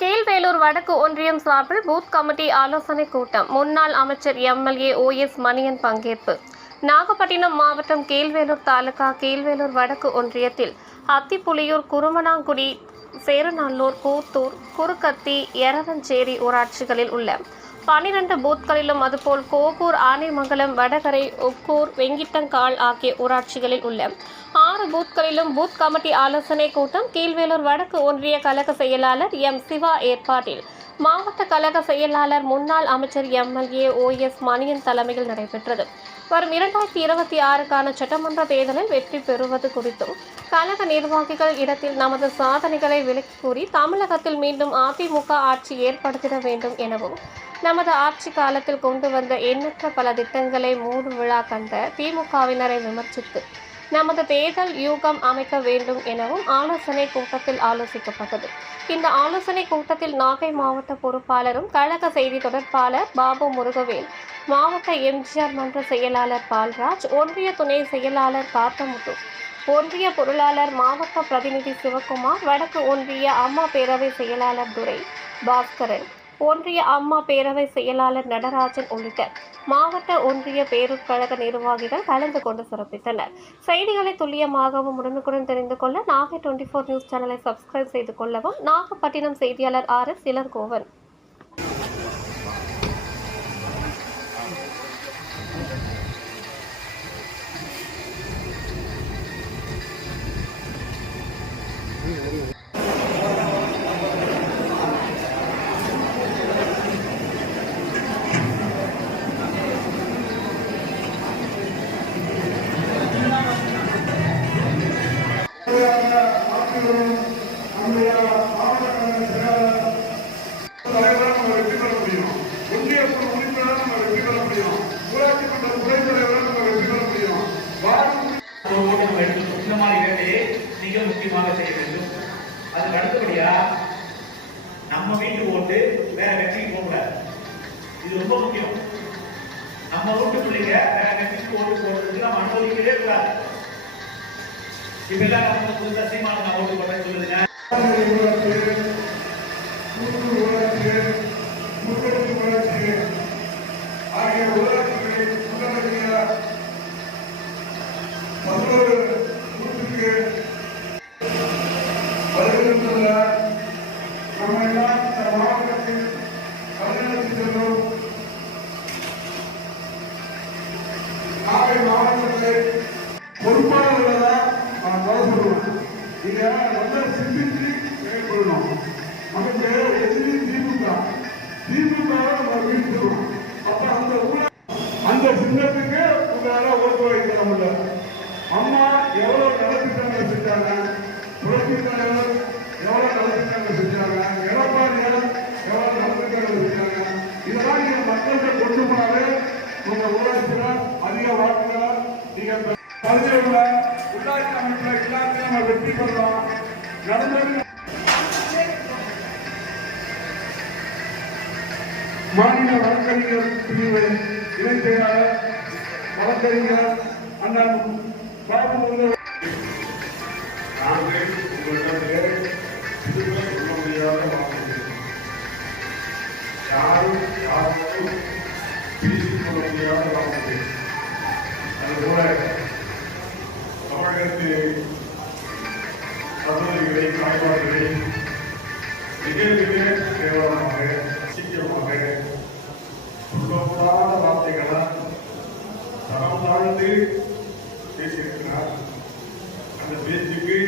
கீழ்வேளூர் வடக்கு ஒன்றியம் சார்பில் பூத் கமிட்டி ஆலோசனைக் கூட்டம். முன்னாள் அமைச்சர் எம்எல்ஏ ஓஎஸ் மணியன் பங்கேற்பு. நாகப்பட்டினம் மாவட்டம் கீழ்வேளூர் தாலுகா கீழ்வேளூர் வடக்கு ஒன்றியத்தில் அத்திப்புலியூர், குருமனாங்குடி, சேரநல்லூர், கூத்தூர், குறுக்கத்தி, எரவஞ்சேரி ஊராட்சிகளில் உள்ள 12 பூத்களிலும், அதுபோல் கோகூர், ஆனைமங்கலம், வடகரை, ஒக்கூர், வெங்கிட்டங்கால் ஆகிய ஊராட்சிகளில் உள்ள 6 பூத்களிலும் பூத் கமிட்டி ஆலோசனை கூட்டம் கீழ்வேளூர் வடக்கு ஒன்றிய கழக செயலாளர் எம். சிவா ஏற்பாட்டில் மாவட்ட கழக செயலாளர் முன்னாள் அமைச்சர் எம்எல்ஏ ஓஎஸ் மணியன் தலைமையில் நடைபெற்றது. வரும் 2026க்கான சட்டமன்ற தேர்தலில் வெற்றி பெறுவது குறித்தும், கழக நிர்வாகிகள் இடத்தில் நமது சாதனைகளை விளக்கி கூறி தமிழகத்தில் மீண்டும் அதிமுக ஆட்சி ஏற்படுத்திட வேண்டும் எனவும், நமது ஆட்சி காலத்தில் கொண்டு வந்த எண்ணற்ற பல திட்டங்களை மூடு விழா கண்ட திமுகவினரை விமர்சித்து நமது தேர்தல் யூகம் அமைக்க வேண்டும் எனவும் ஆலோசனை கூட்டத்தில் ஆலோசிக்கப்பட்டது. இந்த ஆலோசனை கூட்டத்தில் நாகை மாவட்ட பொறுப்பாளரும் கழக செய்தி தொடர்பாளர் பாபு முருகவேல், மாவட்ட எம்ஜிஆர் மன்ற செயலாளர் பால்ராஜ், ஒன்றிய துணை செயலாளர் காத்தமுத்து, ஒன்றிய பொருளாளர் மாவட்ட பிரதிநிதி சிவகுமார், வடக்கு ஒன்றிய அம்மா பேரவை செயலாளர் துரை பாஸ்கரன், ஒன்றிய அம்மா பேரவை செயலாளர் நடராஜன் உள்ளிட்ட மாவட்ட ஒன்றிய பேரூர் கழக நிர்வாகிகள் கலந்து கொண்டு சிறப்பித்தனர். செய்திகளை துல்லியமாகவும் உடனுக்குடன் தெரிந்து கொள்ள நாகை 24 நியூஸ் சேனலை சப்ஸ்கிரைப் செய்து கொள்ளவும். நாகப்பட்டினம் செய்தியாளர் RS இளங்கோவன். முக்கியமாக செய்ய வேண்டும். அதுக்கு அடுத்தபடியா நம்ம வீட்டு ஓட்டு வேற கட்சிக்கு போகக்கூடாது. இது ரொம்ப முக்கியம். நம்ம வீட்டு பிள்ளைங்க வேற கட்சிக்கு ஓட்டு போடுறதுக்கு நம்ம அனுமதிக்கவே கூடாது. இப்பெல்லாம் நம்ம புதுசா சீமான நான் ஓட்டு போட்டேன்னு சொல்லுதுங்க. பொறுப்பாளர்களை நான் சொல்லுவேன். நீங்க நல்லா சிந்திச்சு செயல்படணும். நமக்கு எதிரி திமுக நம்ம வீழ்த்துவோம். அப்ப அந்த சின்னத்துக்கு உங்களால ஓட்டு வைக்க முடியல. அம்மா எவ்வளவு நலத்திட்டங்கள் செஞ்சாங்க, புரட்சி தலைவர் எவ்வளவு நலத்திட்டங்கள் செஞ்சாங்க, எடப்பாடியார் எவ்வளவு நலத்திட்டங்கள் செஞ்சாங்க. இதெல்லாம் நீங்க மக்கள்கிட்ட கொண்டு போனாலே உங்க ஊராட்சியில அதிக வாக்குகளை நீங்க பகுதியில் உள்ளாட்சி அமைப்புல எல்லாத்தையும் நம்ம வெற்றி பெறலாம். நடந்தது மாநில வழக்கறிஞர் பிரிவு இணை செயலாளர் வழக்கறிஞர் அண்ணன் பாபு முருகன். நாங்கள் உங்களிடத்திலே இதுவே சொல்ல முடியாத வாக்கு. யாரும் யாருக்கும் பேசிக் கொள்ள முடியாத வாக்கு. அதுபோல தமிழகத்தில் சகோதரிகளை, தாய்மார்களை மிக மிக கேவலமாக, அசிங்கமாக, சொல்லக்கூடாத வார்த்தைகளால் தரம் தாழ்ந்து பேசியிருக்கிறார். அந்த பேச்சுக்கு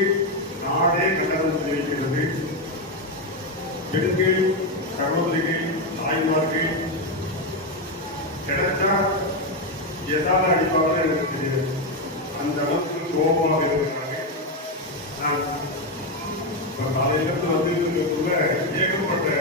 நாடே கண்டனம் தெரிவிக்கிறது. பெண்கள், சகோதரிகள், தாய்மார்கள் கிடைச்சா எதால அடிப்பாக எனக்கு தெரியாது. அந்த அளவுக்கு கோபமாக இருக்கிறாங்க. நான் காலையிலிருந்து வந்து ஏகப்பட்ட